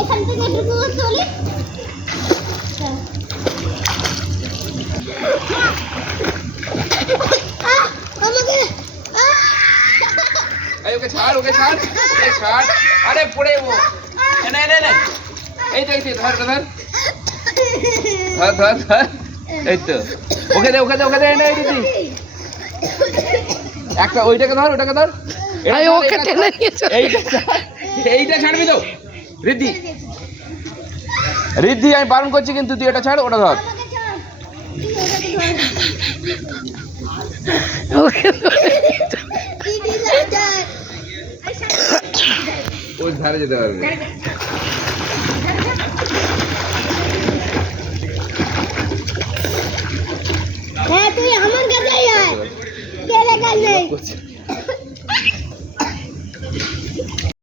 এখান থেকে একটু চলি। আমাকে ওকে ছাড়, ওকে ছাড়, ওকে ছাড়। আরে পড়ে ও এনে এনে এনে এই তো ধর ধর ধর ধর ধর এই তো ওকে দে ওকে দে ওকে দে এনে এই দিদি একটা ওইটাকে ধর ওটাকে ধর ওকে টেনে নিয়েছে। এইটা ছাড়বি তো রিদ্ধি রিদ্ধি আমি বারণ করছি কিন্তু তুই এটা ছাড় ওটা ধর ওকে ওই ধারে যেতে পারবে